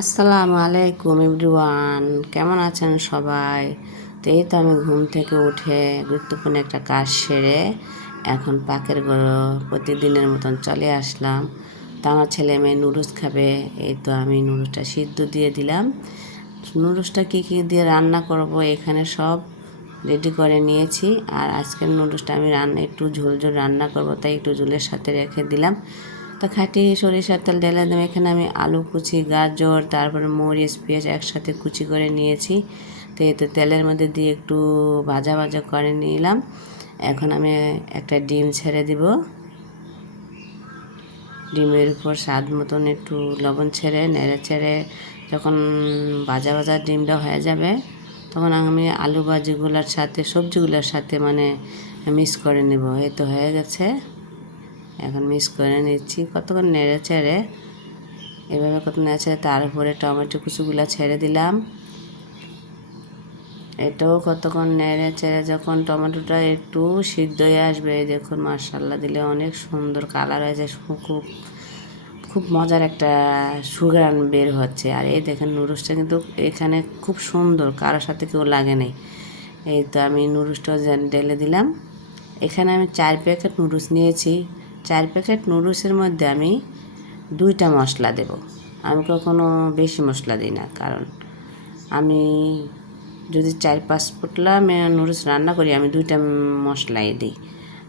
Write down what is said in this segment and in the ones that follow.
আসসালামু আলাইকুম এভরিওয়ান, কেমন আছেন সবাই? তো এই তো আমি ঘুম থেকে উঠে গুরুত্বপূর্ণ একটা কাজ সেরে এখন পাকের ঘরে প্রতিদিনের মতন চলে আসলাম। তো আমার ছেলে মেয়ে নুডলস খাবে, এই তো আমি নুডলসটা সিদ্ধ দিয়ে দিলাম। নুডলসটা কী কী দিয়ে রান্না করব এখানে সব রেডি করে নিয়েছি। আর আজকের নুডলসটা আমি একটু ঝোল ঝোল রান্না করব, তাই একটু ঝোলের সাথে রেখে দিলাম। তো খাঁটি সরিষার তেল ঢেলে দিলাম। এখানে আমি আলু কুচি, গাজর, তারপরে মরিচ, পেঁয়াজ একসাথে কুচি করে নিয়েছি। তো এতে তেলের মধ্যে দিয়ে একটু ভাজা ভাজা করে নিলাম। এখন আমি একটা ডিম ছেড়ে দিব। ডিমের উপর স্বাদ মতন একটু লবণ ছেড়ে নেড়ে ছেড়ে যখন ভাজা ভাজা ডিমটা হয়ে যাবে, তখন আমি আলু ভাজিগুলোর সাথে সবজিগুলোর সাথে মিক্স করে নেব। এই তো হয়ে গেছে, এখন মিক্স করে নিচ্ছি। কতক্ষণ নেড়ে ছেড়ে এভাবে কত নেড়ে ছেড়ে তার উপরে টমেটো কুচিগুলো ছেড়ে দিলাম। এটাও কতক্ষণ নেড়ে ছেড়ে যখন টমেটোটা একটু সিদ্ধ হয়ে আসবে, দেখুন মাশাআল্লাহ দিলে অনেক সুন্দর কালার হয়েছে, খুব খুব মজার একটা সুঘ্রাণ বের হচ্ছে। আর এই দেখেন নুডলসটা কিন্তু এখানে খুব সুন্দর, কারোর সাথে কেউ লাগে নেই। এই তো আমি নুডলসটা ঢেলে দিলাম। এখানে আমি 4 প্যাকেট নুডলস নিয়েছি। 4 প্যাকেট নুডলসের মধ্যে আমি 2টা মশলা দেব। আমি কখনো বেশি মশলা দিই না, কারণ আমি যদি 4-5 পোটলা নুডলস রান্না করি, আমি 2টা মশলাই দিই।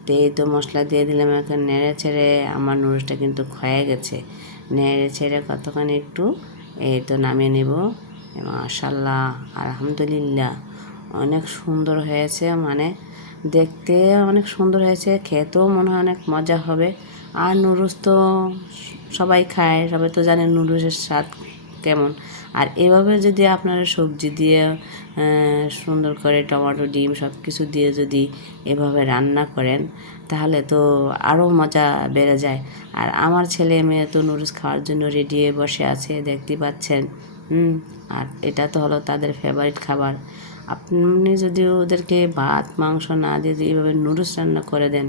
তো এই তো মশলা দিয়ে দিলাম। এখন নেড়ে ছেড়ে আমার নুডলসটা কিন্তু হয়ে গেছে। নেড়ে ছেড়ে কতক্ষণ একটু এই তো নামিয়ে নেব। মাশাআল্লাহ, আলহামদুলিল্লাহ, অনেক সুন্দর হয়েছে। দেখতে অনেক সুন্দর হয়েছে, খেতেও মনে হয় অনেক মজা হবে। আর নুডলস তো সবাই খায়, সবাই তো জানে নুডলসের স্বাদ কেমন। আর এভাবে যদি আপনারা সবজি দিয়ে সুন্দর করে টমেটো, ডিম সব কিছু দিয়ে যদি এভাবে রান্না করেন, তাহলে তো আরও মজা বেড়ে যায়। আর আমার ছেলে মেয়ে তো নুডলস খাওয়ার জন্য রেডি হয়ে বসে আছে, দেখতে পাচ্ছেন। আর এটা তো হলো তাদের ফেভারিট খাবার। আপনি যদি ওদেরকে ভাত মাংস না দিয়ে যদি এইভাবে নুডলস রান্না করে দেন,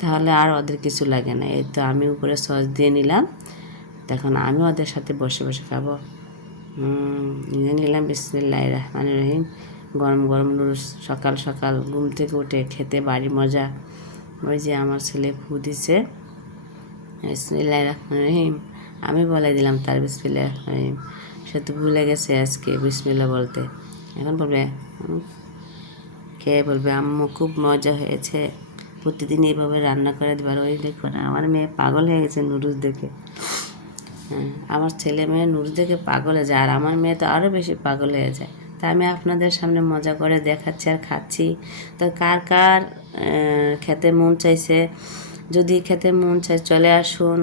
তাহলে আর ওদের কিছু লাগে না। এই তো আমি উপরে সস দিয়ে নিলাম। দেখুন আমি ওদের সাথে বসে বসে খাবো। নিয়ে নিলাম। বিসমিল্লাহির রহমানির রহিম। গরম গরম নুডলস সকাল সকাল ঘুম থেকে উঠে খেতে বাড়ি মজা। ওই যে আমার ছেলে ফু দিছে। বিসমিল্লাহির রহমানির রহিম আমি বলে দিলাম তার বিসমিল্লাহির রহমানির রহিম। সে তো ভুলে গেছে আজকে বিসমিল্লাহ বলতে। এখন বলবে, খেয়ে বলবে আম্মু খুব মজা হয়েছে, প্রতিদিন এইভাবে রান্না করে দেবার। ওই দেখুন আমার মেয়ে পাগল হয়ে গেছে নুডলস দেখে। আমার ছেলে মেয়ে নুডলস দেখে পাগল হয়ে যায়, আর আমার মেয়ে তো আরও বেশি পাগল হয়ে যায়। তা আমি আপনাদের সামনে মজা করে দেখাচ্ছি আর খাচ্ছি। তো কার কার খেতে মন চাইছে, যদি খেতে মন চায় চলে আসুন,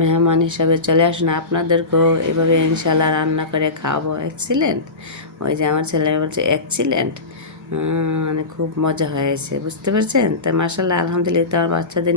মেহমান হিসাবে চলে আসুন। আপনাদেরকেও এভাবে ইনশাল্লাহ রান্না করে খাওয়াবো। এক্সিলেন্ট, ওই যে আমার ছেলে বলছে এক্সিলেন্ট, খুব মজা হয়েছে, বুঝতে পারছেন? তাই মাশাআল্লাহ আলহামদুলিল্লাহ। তো আমার বাচ্চাদের